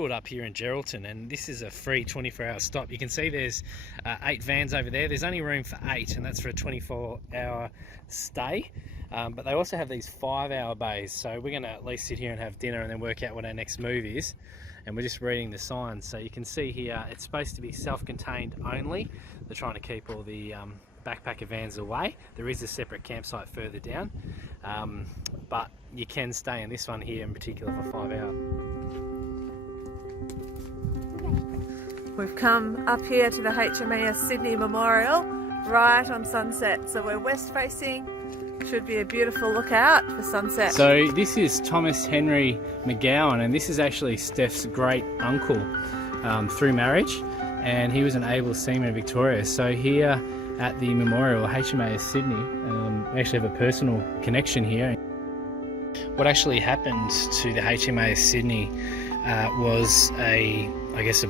pulled up here in Geraldton, and this is a free 24-hour stop. You can see there's 8 vans over there. There's only room for 8, and that's for a 24-hour stay. But they also have these 5-hour bays, so we're going to at least sit here and have dinner and then work out what our next move is. And we're just reading the signs, so you can see here it's supposed to be self-contained only. They're trying to keep all the backpacker vans away. There is a separate campsite further down, but you can stay in this one here in particular for 5 hours. We've come up here to the HMAS Sydney Memorial right on sunset, so we're west facing. Should be a beautiful lookout for sunset. So this is Thomas Henry McGowan, and this is actually Steph's great uncle through marriage, and he was an able seaman in Victoria. So here at the memorial, HMAS Sydney, we actually have a personal connection here. What actually happened to the HMAS Sydney was a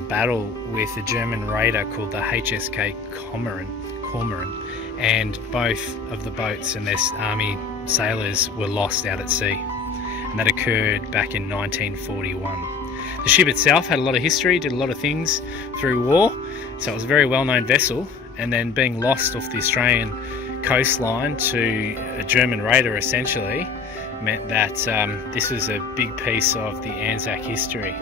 battle with a German raider called the HSK Cormoran, and both of the boats and their army sailors were lost out at sea, and that occurred back in 1941. The ship itself had a lot of history, did a lot of things through war, so it was a very well-known vessel, and then being lost off the Australian coastline to a German raider essentially meant that this was a big piece of the Anzac history.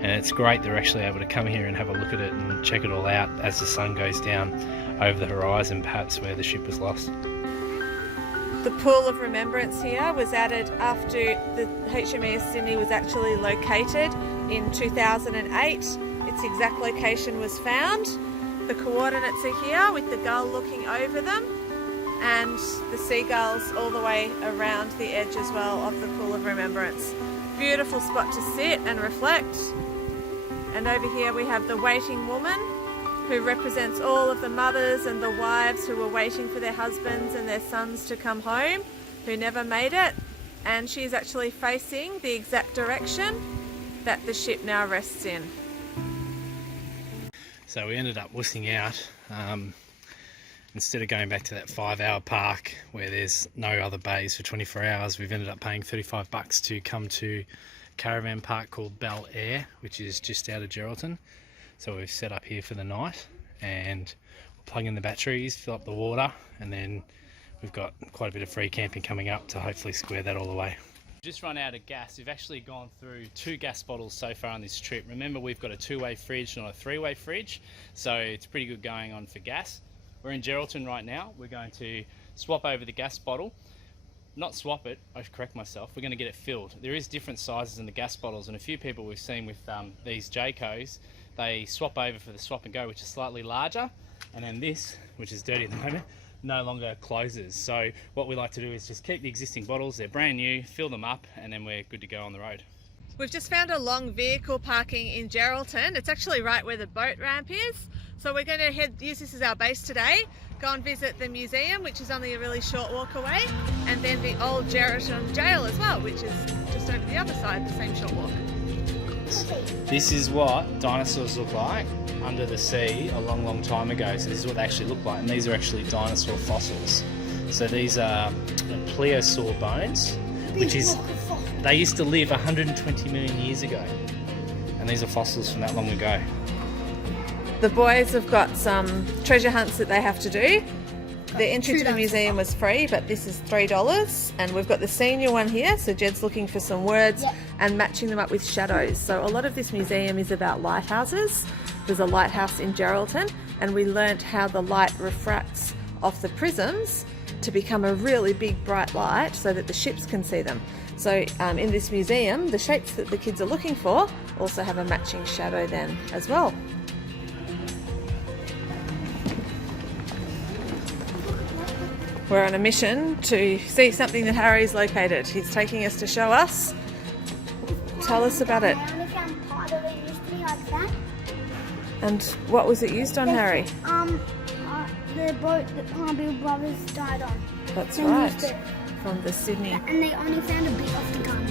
And it's great they're actually able to come here and have a look at it and check it all out as the sun goes down over the horizon, perhaps where the ship was lost. The pool of remembrance here was added after the HMAS Sydney was actually located in 2008. Its exact location was found. The coordinates are here with the gull looking over them, and the seagulls all the way around the edge as well of the pool of remembrance. Beautiful spot to sit and reflect. And over here we have the waiting woman, who represents all of the mothers and the wives who were waiting for their husbands and their sons to come home, who never made it. And she's actually facing the exact direction that the ship now rests in. So we ended up wussing out. Instead of going back to that 5-hour park where there's no other bays for 24 hours, we've ended up paying $35 to come to Caravan park called Bel Air, which is just out of Geraldton. So we've set up here for the night, and we'll plug in the batteries, fill up the water, and then we've got quite a bit of free camping coming up to hopefully square that all away. Just run out of gas. We've actually gone through 2 gas bottles so far on this trip. Remember, we've got a 2-way fridge, not a 3-way fridge, so it's pretty good going on for gas. We're in Geraldton right now. We're going to swap over the gas bottle. Not swap it, I should correct myself. We're going to get it filled. There is different sizes in the gas bottles, and a few people we've seen with these Jaycos, they swap over for the swap and go, which is slightly larger, and then this, which is dirty at the moment, no longer closes. So what we like to do is just keep the existing bottles, they're brand new, fill them up, and then we're good to go on the road. We've just found a long vehicle parking in Geraldton. It's actually right where the boat ramp is. So we're going to use this as our base today, go and visit the museum, which is only a really short walk away, and then the old Geraldton jail as well, which is just over the other side, the same short walk. This is what dinosaurs look like under the sea a long time ago. So this is what they actually look like, and these are actually dinosaur fossils. So these are plesiosaur bones, which is, they used to live 120 million years ago, and these are fossils from that long ago. The boys have got some treasure hunts that they have to do. The entry to the museum was free, but this is $3, and we've got the senior one here, so Jed's looking for some words and matching them up with shadows. So a lot of this museum is about lighthouses. There's a lighthouse in Geraldton, and we learnt how the light refracts off the prisms to become a really big bright light so that the ships can see them. So in this museum, the shapes that the kids are looking for also have a matching shadow then as well. We're on a mission to see something that Harry's located. He's taking us to show us. Tell us about it. I only found part of it used to be like that. And what was it used on, Harry? The boat that Palmville brothers died on. That's They right. used it. From the Sydney. And they only found a bit of the gun.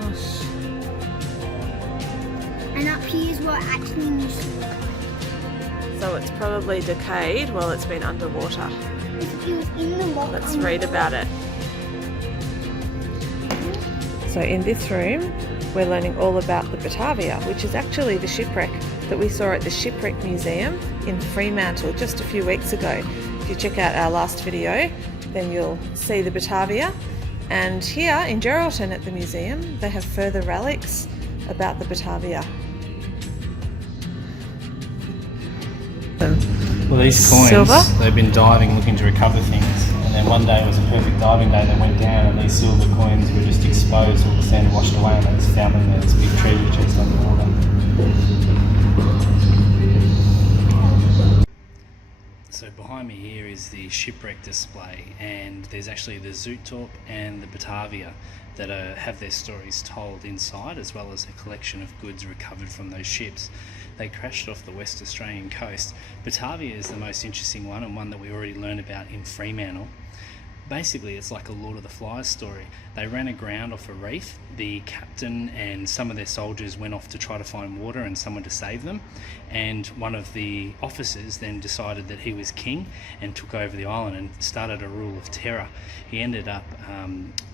Gosh. And up here is what actually used to look like. So it's probably decayed while it's been underwater. If it was in the lock. Let's read about it. So in this room, we're learning all about the Batavia, which is actually the shipwreck that we saw at the Shipwreck Museum in Fremantle just a few weeks ago. If you check out our last video, then you'll see the Batavia. And here in Geraldton at the museum, they have further relics about the Batavia. Well, these coins, Silver? they've been diving looking to recover things, and then one day it was a perfect diving day. They went down and these silver coins were just exposed, all the sand washed away, and they just found them there. It's a big treasure chest underwater. So behind me here is the shipwreck display, and there's actually the Zootop and the Batavia that have their stories told inside, as well as a collection of goods recovered from those ships. They crashed off the West Australian coast. Batavia is the most interesting one, and one that we already learned about in Fremantle. Basically, it's like a Lord of the Flies story. They ran aground off a reef. The captain and some of their soldiers went off to try to find water and someone to save them. And one of the officers then decided that he was king and took over the island and started a rule of terror. He ended up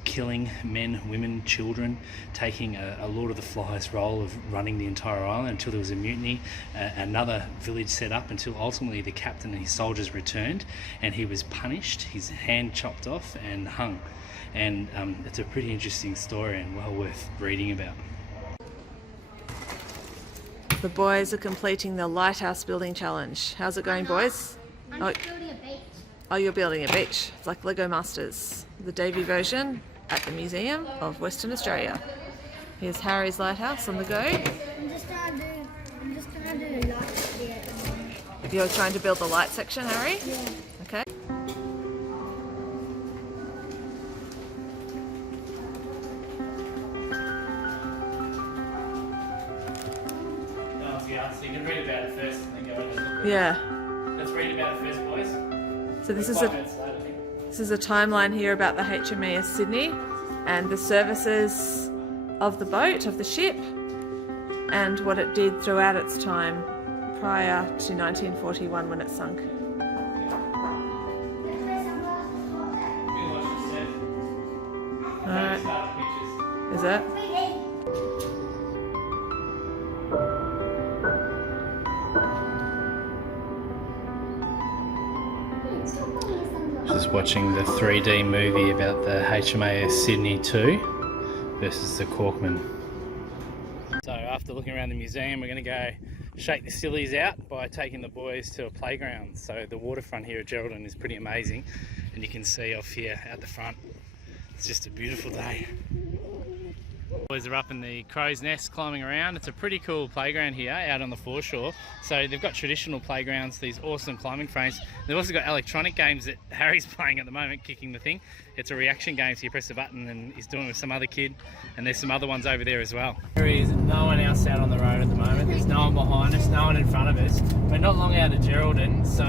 killing men, women, children, taking a Lord of the Flies role of running the entire island until there was a mutiny, another village set up, until ultimately the captain and his soldiers returned and he was punished, his hand chopped off and hung. And it's a pretty interesting story and well worth reading about. The boys are completing the lighthouse building challenge. How's it going, boys? I'm just building a beach. Oh, you're building a beach. It's like Lego Masters, the Davey version at the Museum of Western Australia. Here's Harry's lighthouse on the go. I'm just gonna do a lot here at the moment. You're trying to build the light section, Harry? Yeah. Okay. So you can read about it first and then go in and look. Yeah. Let's read about it first, boys. So this is 5 minutes later, I think. This is a timeline here about the HMAS Sydney and the services of the boat, of the ship, and what it did throughout its time prior to 1941 when it sunk. We can watch the set. Alright, Start the pictures. is it? Just watching the 3D movie about the HMAS Sydney 2 versus the Corkman. So after looking around the museum, we're going to go shake the sillies out by taking the boys to a playground. So the waterfront here at Geraldton is pretty amazing, and you can see off here at the front, it's just a beautiful day. Boys are up in the crow's nest climbing around. It's a pretty cool playground here out on the foreshore. So they've got traditional playgrounds, these awesome climbing frames. They've also got electronic games that Harry's playing at the moment, kicking the thing. It's a reaction game, so you press a button and he's doing it with some other kid. And there's some other ones over there as well. There is no one else out on the road at the moment. There's no one behind us, no one in front of us. We're not long out of Geraldton, so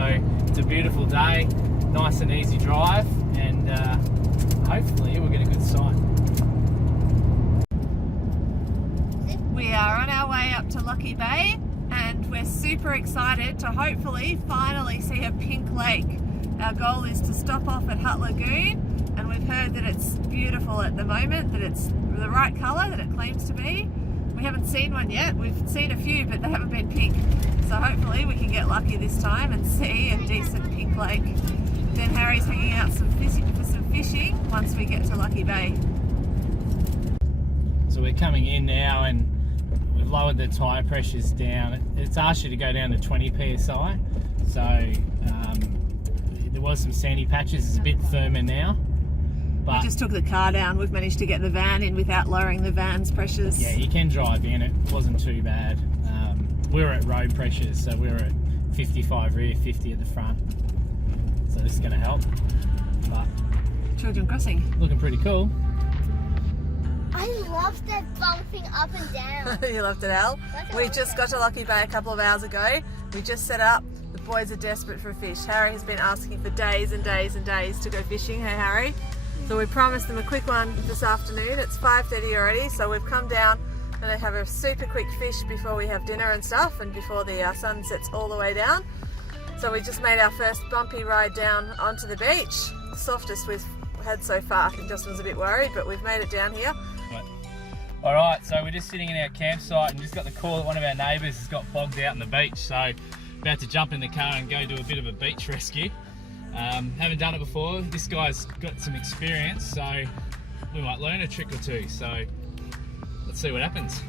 it's a beautiful day, nice and easy drive, and hopefully we'll get a good sight. We are on our way up to Lucky Bay, and we're super excited to hopefully finally see a pink lake. Our goal is to stop off at Hutt Lagoon, and we've heard that it's beautiful at the moment, that it's the right colour that it claims to be. We haven't seen one yet. We've seen a few, but they haven't been pink. So hopefully we can get lucky this time and see a decent pink lake. Then Harry's hanging out for some fishing once we get to Lucky Bay. So we're coming in now, and we've lowered the tyre pressures down. It's asked you to go down to 20 psi. So there was some sandy patches. It's a bit firmer now. But We just took the car down. We've managed to get the van in without lowering the van's pressures. yeah, you can drive in. It wasn't too bad. We were at road pressures, so we were at 55 rear, 50 at the front. So this is going to help. But Children crossing. looking pretty cool. I love that bumping up and down. You loved it, Al. We just got to Lucky Bay a couple of hours ago. We just set up. The boys are desperate for fish. Harry has been asking for days and days and days to go fishing. Hey, Harry? So we promised them a quick one this afternoon. It's 5:30 already, so we've come down and they have a super quick fish before we have dinner and stuff, and before the sun sets all the way down. So we just made our first bumpy ride down onto the beach. The softest we've had so far. I think Justin was a bit worried, but we've made it down here. Right. Alright, so we're just sitting in our campsite and just got the call that one of our neighbours has got bogged out on the beach, so about to jump in the car and go do a bit of a beach rescue. Haven't done it before. This guy's got some experience, so we might learn a trick or two, so let's see what happens.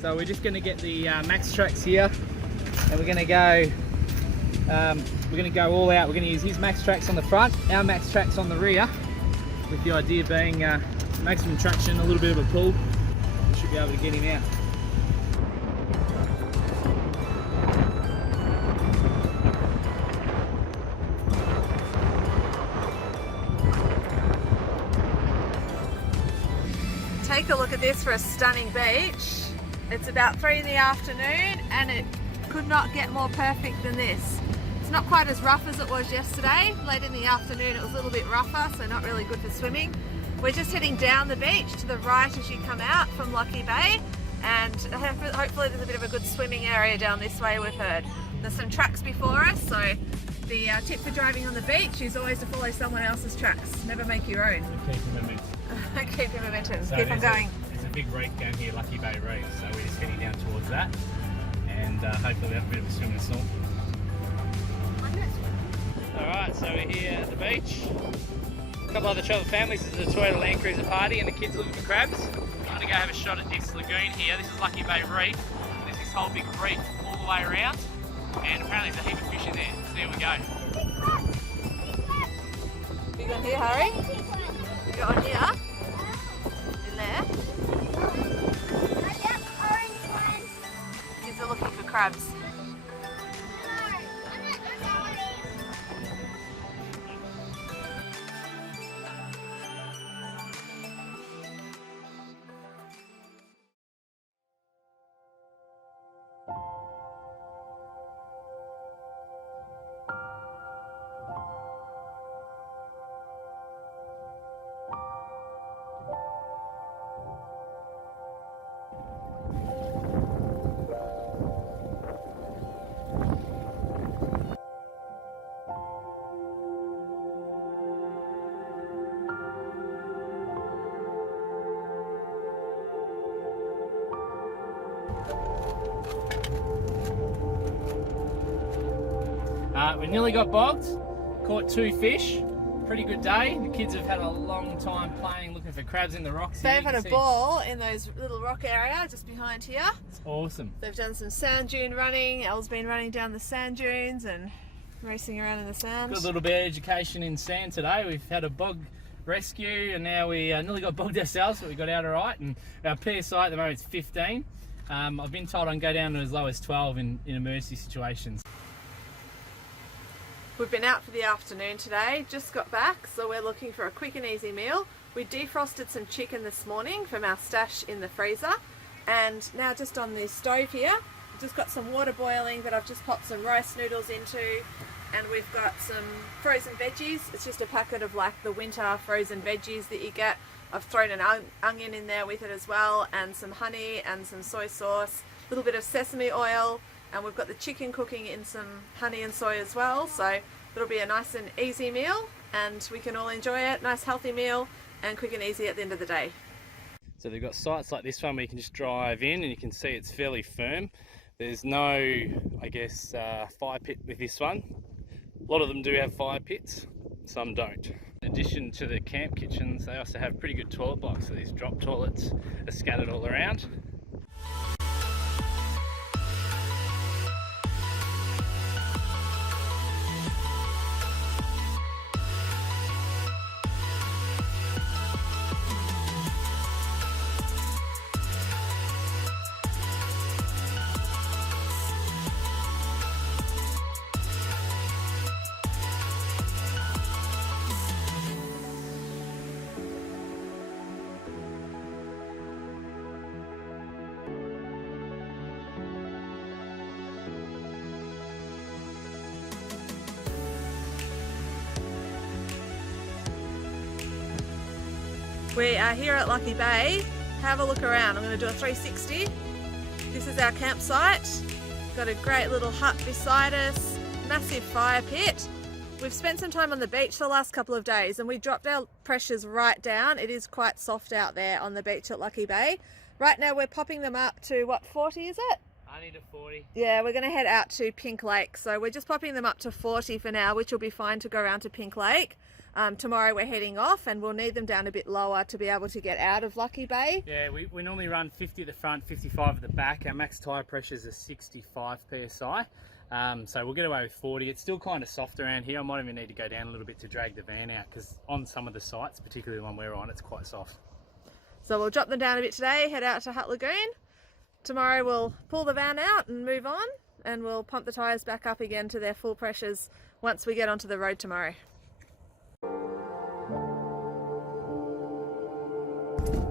So we're just going to get the max tracks here, and we're going to go all out. We're going to use his max tracks on the front, our max tracks on the rear, with the idea being maximum traction, a little bit of a pull. We should be able to get him out. Take a look at this for a stunning beach. It's about 3 in the afternoon and it could not get more perfect than this. It's not quite as rough as it was yesterday. Late in the afternoon it was a little bit rougher, so not really good for swimming. We're just heading down the beach to the right as you come out from Lucky Bay, and hopefully there's a bit of a good swimming area down this way, we've heard. There's some tracks before us, so the tip for driving on the beach is always to follow someone else's tracks. Never make your own. Keep your momentum. So keep on going. There's a big reef down here, Lucky Bay Reef, so we're just heading down towards that, and hopefully we'll have a bit of a swim and salt. Alright, so we're here at the beach. A couple other travel families. This is a Toyota Land Cruiser party and the kids are looking for crabs. I'm going to go have a shot at this lagoon here. This is Lucky Bay Reef. There's this whole big reef all the way around, and apparently there's a heap of fish in there. So there we go. You got here, Harry? You got on here? In there? Kids are looking for crabs. We nearly got bogged, caught 2 fish, pretty good day. The kids have had a long time playing, looking for crabs in the rocks here. They've had a ball in those little rock area just behind here. It's awesome. They've done some sand dune running. Elle's been running down the sand dunes and racing around in the sand. Got a little bit of education in sand today. We've had a bog rescue and now we nearly got bogged ourselves, but we got out alright. And our PSI at the moment is 15. I've been told I can go down to as low as 12 in emergency situations. We've been out for the afternoon today, just got back, so we're looking for a quick and easy meal. We defrosted some chicken this morning from our stash in the freezer, and now just on the stove here, just got some water boiling that I've just popped some rice noodles into, and we've got some frozen veggies. It's just a packet of like the winter frozen veggies that you get. I've thrown an onion in there with it as well, and some honey and some soy sauce, a little bit of sesame oil, and we've got the chicken cooking in some honey and soy as well, so it'll be a nice and easy meal and we can all enjoy it. Nice healthy meal and quick and easy at the end of the day. So they've got sites like this one where you can just drive in and you can see it's fairly firm. There's no, I guess, fire pit with this one. A lot of them do have fire pits, some don't. In addition to the camp kitchens, they also have pretty good toilet blocks, so these drop toilets are scattered all around. We are here at Lucky Bay. Have a look around. I'm going to do a 360. This is our campsite. Got a great little hut beside us, massive fire pit. We've spent some time on the beach the last couple of days and we dropped our pressures right down. It is quite soft out there on the beach at Lucky Bay. Right now we're popping them up to what, 40 is it? I need a 40. Yeah, we're going to head out to Pink Lake. So we're just popping them up to 40 for now, which will be fine to go around to Pink Lake. Tomorrow we're heading off and we'll need them down a bit lower to be able to get out of Lucky Bay. Yeah, we normally run 50 at the front, 55 at the back. Our max tyre pressures are 65 PSI. So we'll get away with 40. It's still kind of soft around here. I might even need to go down a little bit to drag the van out because on some of the sites, particularly the one we're on, it's quite soft. So we'll drop them down a bit today, head out to Hutt Lagoon. Tomorrow we'll pull the van out and move on, and we'll pump the tyres back up again to their full pressures once we get onto the road tomorrow.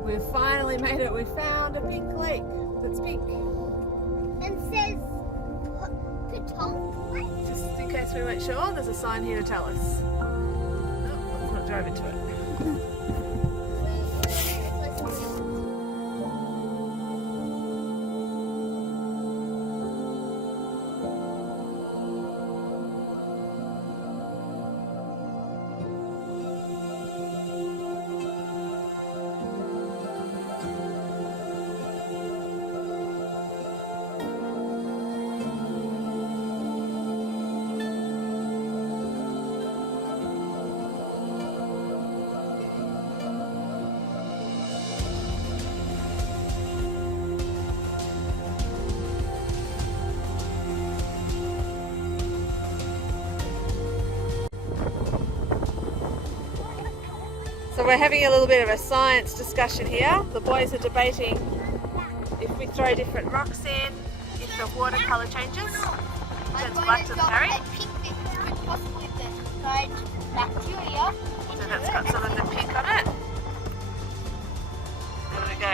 We've finally made it. We found a pink lake that's pink. And says Petong. Just in case we weren't sure, there's a sign here to tell us. Oh, let's not drive into it. So we're having a little bit of a science discussion here. The boys are debating if we throw different rocks in, if the watercolour changes. Turns black to the berry. A pink bit could possibly guide bacteria. So that's got some of the pink on it. There we go.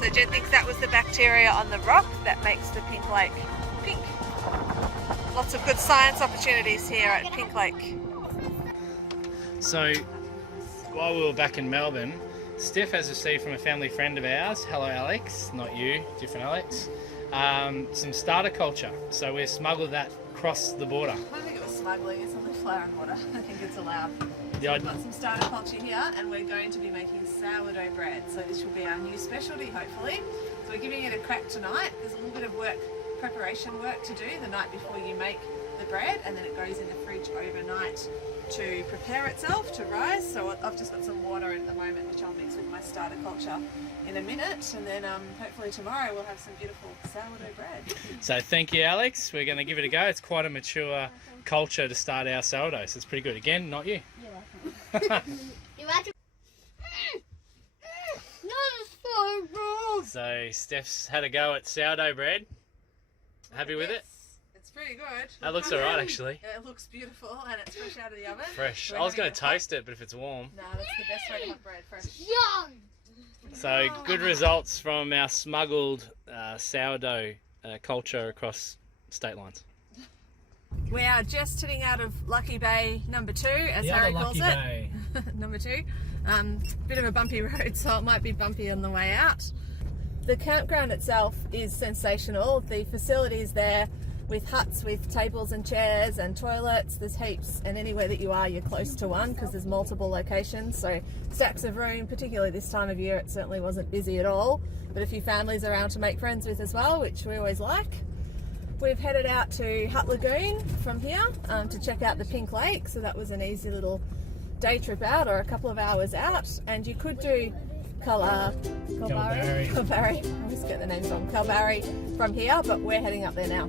So Jen thinks that was the bacteria on the rock that makes the pink lake pink. Lots of good science opportunities here at Pink Lake. So while we were back in Melbourne, Steph has received from a family friend of ours, hello Alex, not you, different Alex, some starter culture. So we smuggled that across the border. I don't think it was smuggling, it's only flour and water. I think it's allowed. Yeah, We've got some starter culture here and we're going to be making sourdough bread. So this will be our new specialty hopefully. So we're giving it a crack tonight. There's a little bit of preparation work to do the night before you make the bread, and then it goes in the fridge overnight to prepare itself to rise. So I've just got some water in at the moment which I'll mix with my starter culture in a minute, and then hopefully tomorrow we'll have some beautiful sourdough bread. So thank you Alex, we're going to give it a go. It's quite a mature culture to start our sourdough, so it's pretty good. Again, not you. You're welcome. No, so wrong. So Steph's had a go at sourdough bread. Happy with it? It's pretty good. That looks alright actually. Yeah, it looks beautiful and it's fresh out of the oven. Fresh. We're I was going having to toast it, but if it's warm. No, that's the best way to have bread, fresh. Yum. So good results from our smuggled sourdough culture across state lines. We are just heading out of Lucky Bay number 2, as Harry calls it. Bay. Number 2. Bit of a bumpy road, so it might be bumpy on the way out. The campground itself is sensational. The facilities there with huts with tables and chairs and toilets, there's heaps, and anywhere that you are you're close to one because there's multiple locations, so stacks of room. Particularly this time of year it certainly wasn't busy at all, but a few families around to make friends with as well, which we always like. We've headed out to Hutt Lagoon from here to check out the Pink Lake, so that was an easy little day trip out, or a couple of hours out. And you could do Kalbarri. I always get the names wrong. Kalbarri from here, but we're heading up there now.